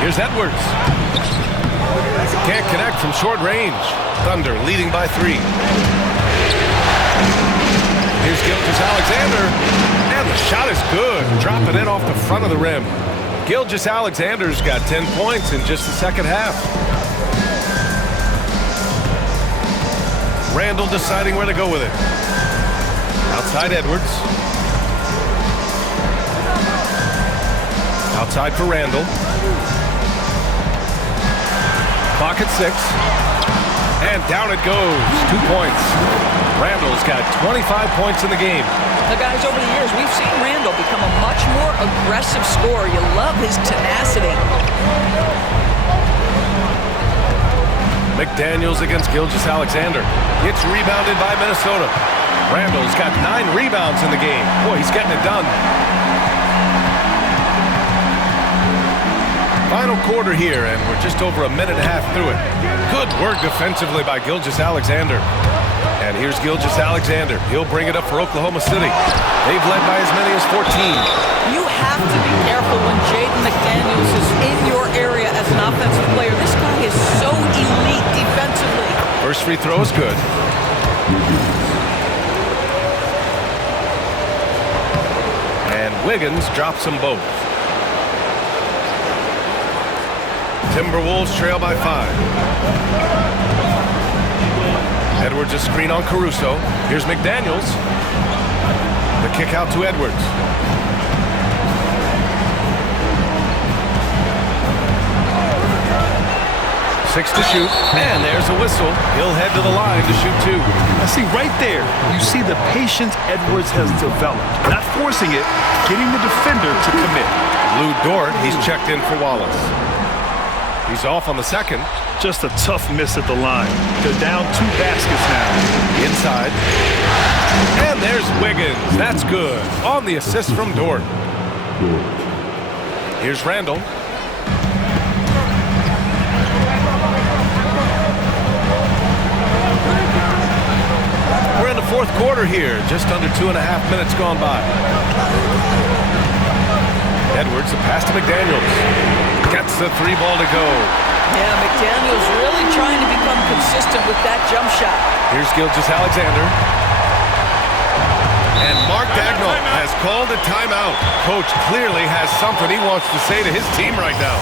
Here's Edwards. Can't connect from short range. Thunder leading by 3. Here's Gilgeous-Alexander, and the shot is good. Drop it in off the front of the rim. Gilgeous-Alexander's got 10 points in just the second half. Randall deciding where to go with it. Outside Edwards. Outside for Randall. Clock at 6. And down it goes. 2 points. Randall's got 25 points in the game. Now, guys, over the years, we've seen Randall become a much more aggressive scorer. You love his tenacity. McDaniels against Gilgeous-Alexander. It's rebounded by Minnesota. Randall's got 9 rebounds in the game. Boy, he's getting it done. Final quarter here, and we're just over a minute and a half through it. Good work defensively by Gilgeous-Alexander. And here's Gilgeous-Alexander. He'll bring it up for Oklahoma City. They've led by as many as 14. You have to be careful when Jaden McDaniels is in your area as an offensive player. This guy is so elite defensively. First free throw is good. And Wiggins drops them both. Timberwolves trail by 5. Edwards a screen on Caruso. Here's McDaniels. The kick out to Edwards. 6 to shoot, and there's a whistle. He'll head to the line to shoot 2. I see right there, you see the patience Edwards has developed. Not forcing it, getting the defender to commit. Lou Dort, he's checked in for Wallace. He's off on the second. Just a tough miss at the line. They're down 2 baskets now. Inside. And there's Wiggins. That's good. On the assist from Dort. Here's Randall. We're in the fourth quarter here. Just under 2.5 minutes gone by. Edwards, the pass to McDaniels. Gets the 3 ball to go. Yeah, McDaniels really trying to become consistent with that jump shot. Here's Gilgeous-Alexander. And Mark Daigneault has called a timeout. Coach clearly has something he wants to say to his team right now.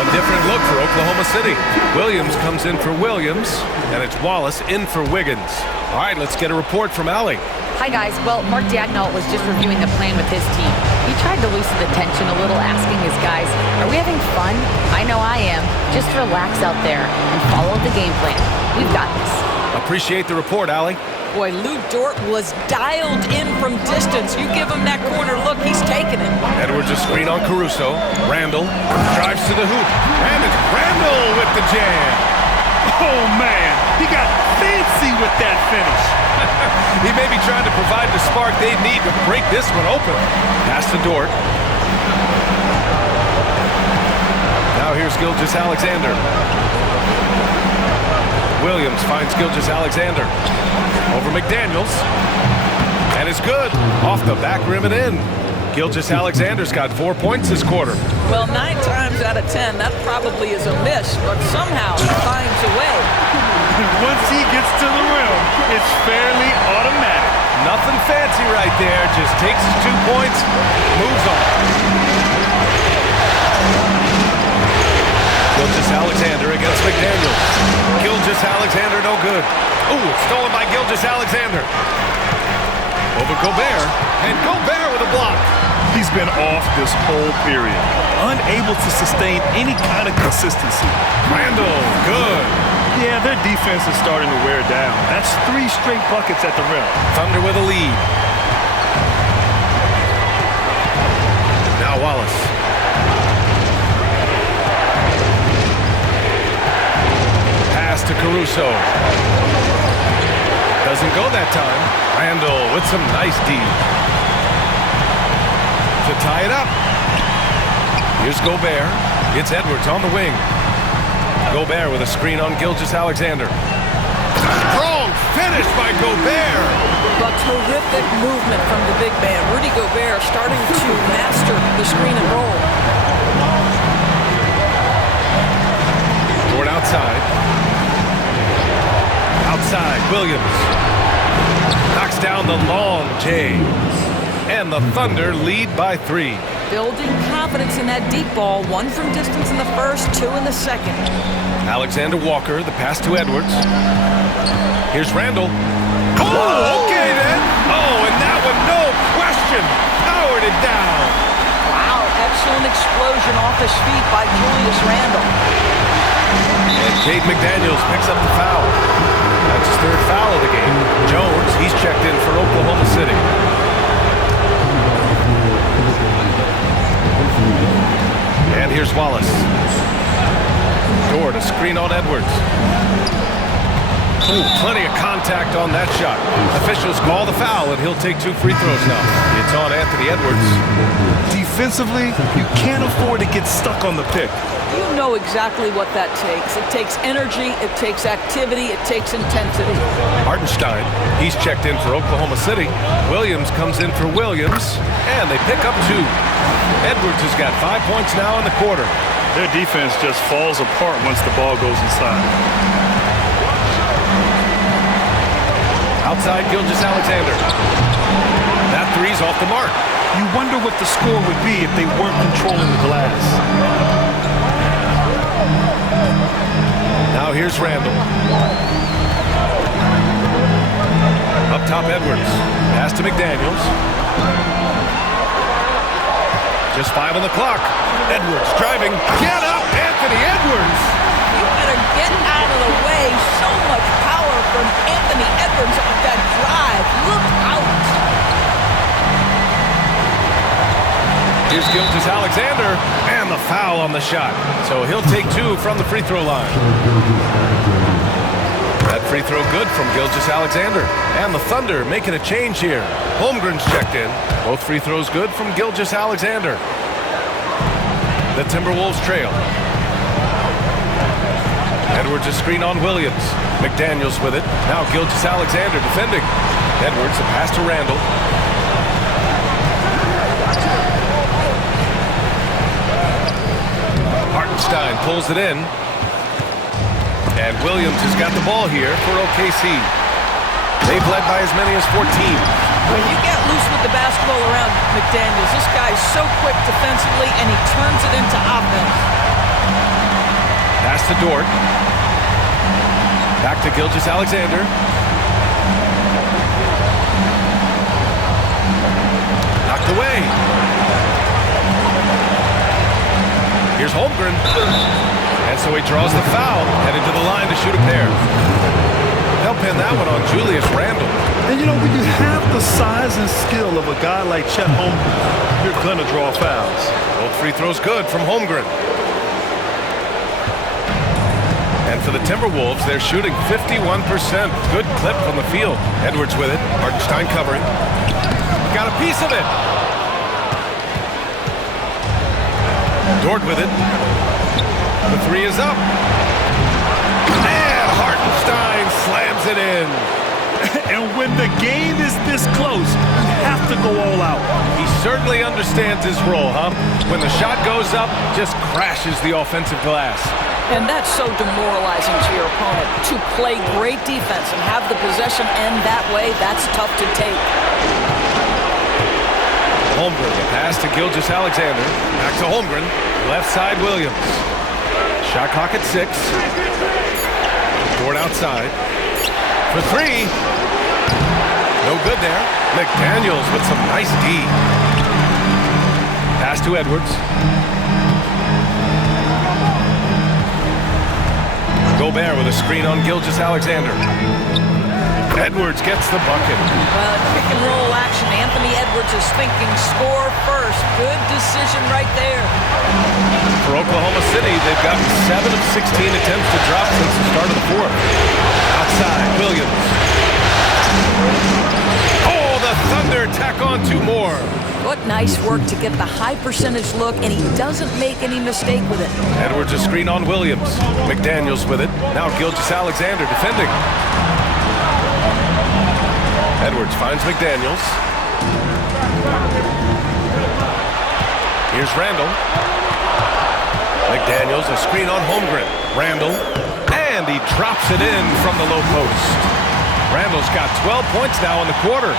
A different look for Oklahoma City. Williams comes in for Williams, and it's Wallace in for Wiggins. All right, let's get a report from Allie. Hi, guys. Well, Mark Daigneault was just reviewing the plan with his team. He tried to loosen the tension a little, asking his guys, are we having fun? I know I am. Just relax out there and follow the game plan. We've got this. Appreciate the report, Allie. Boy, Lou Dort was dialed in from distance. You give him that corner look, he's taking it. Edwards a screen on Caruso. Randall drives to the hoop. And it's Randall with the jam. Oh, man. He got fancy with that finish. He may be trying to provide the spark they need to break this one open. Pass to Dort. Now here's Gilgeous-Alexander. Williams finds Gilgeous-Alexander. Over McDaniels. And it's good. Off the back rim and in. Gilgeous-Alexander's got 4 points this quarter. Well, 9 times out of 10, that probably is a miss, but somehow he finds a way. Once he gets to the rim, it's fairly automatic. Nothing fancy right there. Just takes his 2 points, moves on. Gilgeous-Alexander against McDaniels. Gilgeous-Alexander no good. Ooh, stolen by Gilgeous-Alexander. Over Gobert, and Gobert with a block. He's been off this whole period, unable to sustain any kind of consistency. Randall, good. Yeah, their defense is starting to wear down. That's 3 straight buckets at the rim. Thunder with a lead. Now Wallace. Pass to Caruso. Doesn't go that time. Randall with some nice D. To tie it up. Here's Gobert. It's Edwards on the wing. Gobert with a screen on Gilgeous-Alexander. Strong finish by Gobert. But terrific movement from the big man. Rudy Gobert starting to master the screen and roll. Toward outside. Outside, Williams. Knocks down the long J. And the Thunder lead by 3. Building confidence in that deep ball. 1 from distance in the first, 2 in the second. Alexander Walker, the pass to Edwards. Here's Randall. Oh, okay then. Oh, and that one, no question, powered it down. Wow, excellent explosion off his feet by Julius Randle. And Cade McDaniels picks up the foul. That's his 3rd foul of the game. Jones, he's checked in for Oklahoma City. And here's Wallace. Dort, a screen on Edwards. Ooh, plenty of contact on that shot. Officials call the foul, and he'll take 2 free throws now. It's on Anthony Edwards. Defensively, you can't afford to get stuck on the pick. You know exactly what that takes. It takes energy, it takes activity, it takes intensity. Hartenstein, he's checked in for Oklahoma City. Williams comes in for Williams, and they pick up 2. Edwards has got 5 points now in the quarter. Their defense just falls apart once the ball goes inside. Outside Gilgeous-Alexander. That 3's off the mark. You wonder what the score would be if they weren't controlling the glass. Now here's Randall. Up top, Edwards. Pass to McDaniels. Just 5 on the clock. Edwards driving. Get up, Anthony Edwards! You better get out of the way. So much power from Anthony Edwards on that drive. Look out. Here's Gilgeous-Alexander, and the foul on the shot. So he'll take 2 from the free throw line. That free throw good from Gilgeous-Alexander. And the Thunder making a change here. Holmgren's checked in. Both free throws good from Gilgeous-Alexander. The Timberwolves trail. Edwards a screen on Williams. McDaniels with it. Now Gilgeous-Alexander defending. Edwards a pass to Randall. Hartenstein pulls it in. And Williams has got the ball here for OKC. They've led by as many as 14. When you get loose with the basketball around McDaniels, this guy's so quick defensively, and he turns it into offense. Pass to Dort. Back to Gilgeous-Alexander. Knocked away. Here's Holmgren. And so he draws the foul, headed to the line to shoot a pair. They'll pin that one on Julius Randle. And you know, when you have the size and skill of a guy like Chet Holmgren, you're going to draw fouls. Both free throws good from Holmgren. And for the Timberwolves, they're shooting 51%. Good clip from the field. Edwards with it. Hartenstein covering. Got a piece of it. Dort with it. The 3 is up. And Hartenstein slams it in. And when the game is this close, you have to go all out. He certainly understands his role, huh? When the shot goes up, just crashes the offensive glass. And that's so demoralizing to your opponent. To play great defense and have the possession end that way, that's tough to take. Holmgren, the pass to Gilgeous-Alexander. Back to Holmgren. Left side, Williams. Shot clock at 6. Dort outside. For 3. No good there. McDaniels with some nice D. Pass to Edwards. Gobert with a screen on Gilgeous-Alexander. Edwards gets the bucket. Well, pick and roll action. Anthony Edwards is thinking score first. Good decision right there. For Oklahoma City, they've gotten 7 of 16 attempts to drop since the start of the 4th. Outside, Williams. Oh, the Thunder tack on 2 more. What nice work to get the high percentage look, and he doesn't make any mistake with it. Edwards a screen on Williams. McDaniels with it. Now Gilgeous-Alexander defending. Edwards finds McDaniels. Here's Randall. McDaniels a screen on Holmgren. Randall. And he drops it in from the low post. Randall's got 12 points now in the quarter.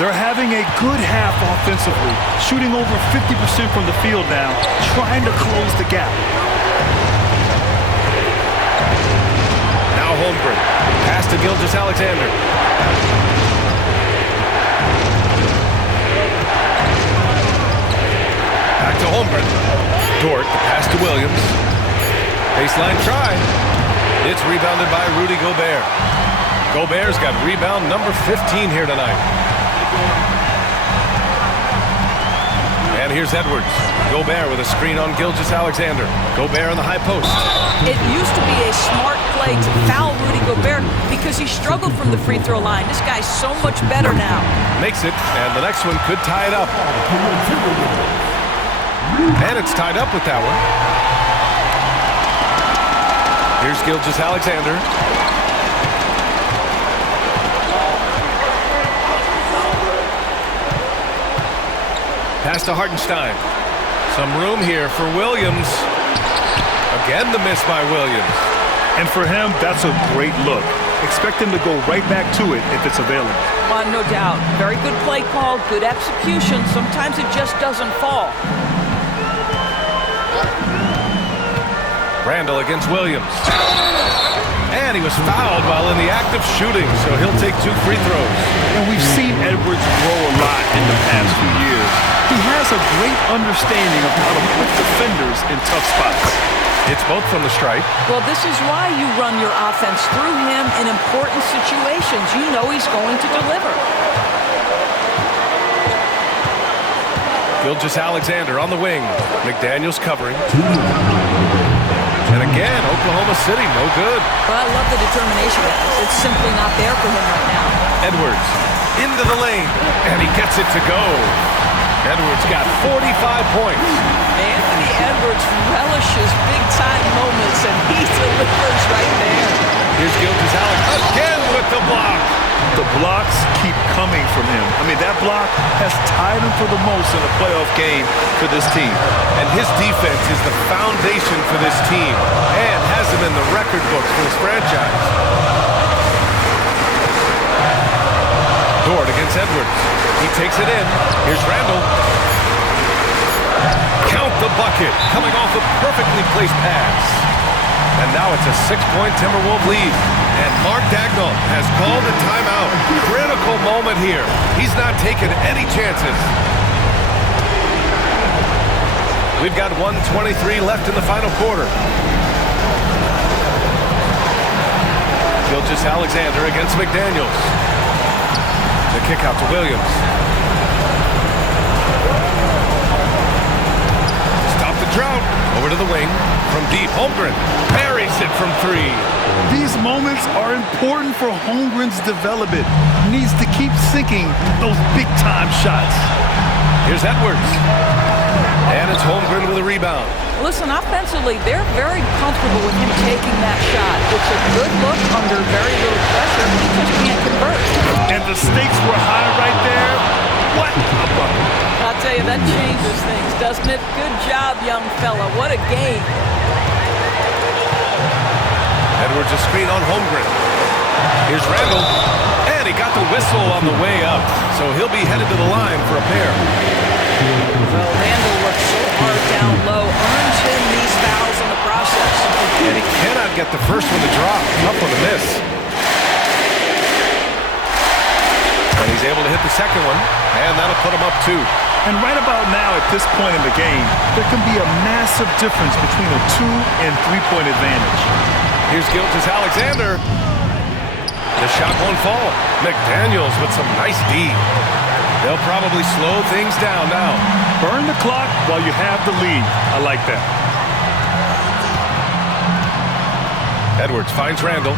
They're having a good half offensively, shooting over 50% from the field now, trying to close the gap. Now Holmgren. Pass to Gilgeous-Alexander. Back to Holmgren. Dort, the pass to Williams. Baseline try. It's rebounded by Rudy Gobert. Gobert's got rebound number 15 here tonight. And here's Edwards. Gobert with a screen on Gilgeous-Alexander. Gobert on the high post. It used to be a smart play to foul Rudy Gobert because he struggled from the free throw line. This guy's so much better now. Makes it, and the next one could tie it up. And it's tied up with that one. Here's Gilgeous-Alexander. Pass to Hartenstein. Some room here for Williams. Again, the miss by Williams. And for him, that's a great look. Expect him to go right back to it if it's available. No doubt. Very good play call, good execution. Sometimes it just doesn't fall. Randall against Williams. And he was fouled while in the act of shooting, so he'll take 2 free throws. And we've seen Edwards grow a lot in the past few years. He has a great understanding of how to put defenders in tough spots. It's both from the stripe. Well, this is why you run your offense through him in important situations. You know he's going to deliver. Gilgeous-Alexander on the wing. McDaniels covering. And again, Oklahoma City, no good. Well, I love the determination, guys. It's simply not there for him right now. Edwards into the lane, and he gets it to go. Edwards got 45 points. Anthony Edwards relishes big-time moments, and he delivers right there. Here's Gilgeous-Alexander again with the block. The blocks keep coming from him. I mean, that block has tied him for the most in a playoff game for this team. And his defense is the foundation for this team and has him in the record books for this franchise. Dort against Edwards. He takes it in. Here's Randall. Count the bucket, coming off a perfectly placed pass. And now it's a 6-point Timberwolves lead. And Mark Daigneault has called a timeout. Critical moment here. He's not taking any chances. We've got 1:23 left in the final quarter. Gilgeous-Alexander against McDaniels. The kick out to Williams. Stop the drought. Over to the wing. From deep, Holmgren parries it from 3. These moments are important for Holmgren's development. Needs to keep sinking those big-time shots. Here's Edwards. And it's Holmgren with a rebound. Listen, offensively, they're very comfortable with him taking that shot. It's a good look under very little pressure. He just can't convert. And the stakes were high right there. What a bucket. I'll tell you, that changes things, doesn't it? Good job, young fella. What a game. Edwards a screen on Holmgren. Here's Randall. And he got the whistle on the way up. So he'll be headed to the line for a pair. Well, Randall worked so hard down low, earns him these fouls in the process. And he cannot get the first one to drop. Tough one to miss. And he's able to hit the second one. And that'll put him up 2. And right about now, at this point in the game, there can be a massive difference between a 2- and 3-point advantage. Here's Gilgeous-Alexander. The shot won't fall. McDaniels with some nice D. They'll probably slow things down now. Burn the clock while you have the lead. I like that. Edwards finds Randall.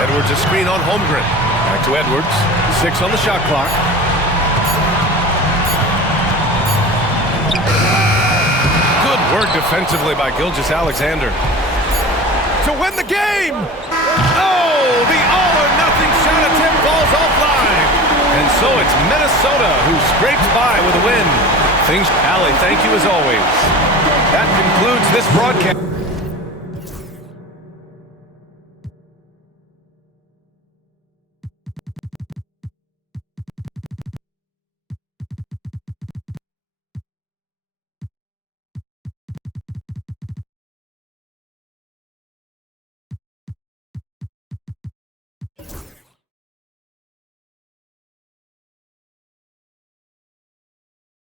Edwards a screen on Holmgren. Back to Edwards. 6 on the shot clock. Good work defensively by Gilgeous-Alexander. To win the game! Oh, the all-or-nothing shot attempt falls offline. And so it's Minnesota who scrapes by with a win. Allie, thank you as always. That concludes this broadcast.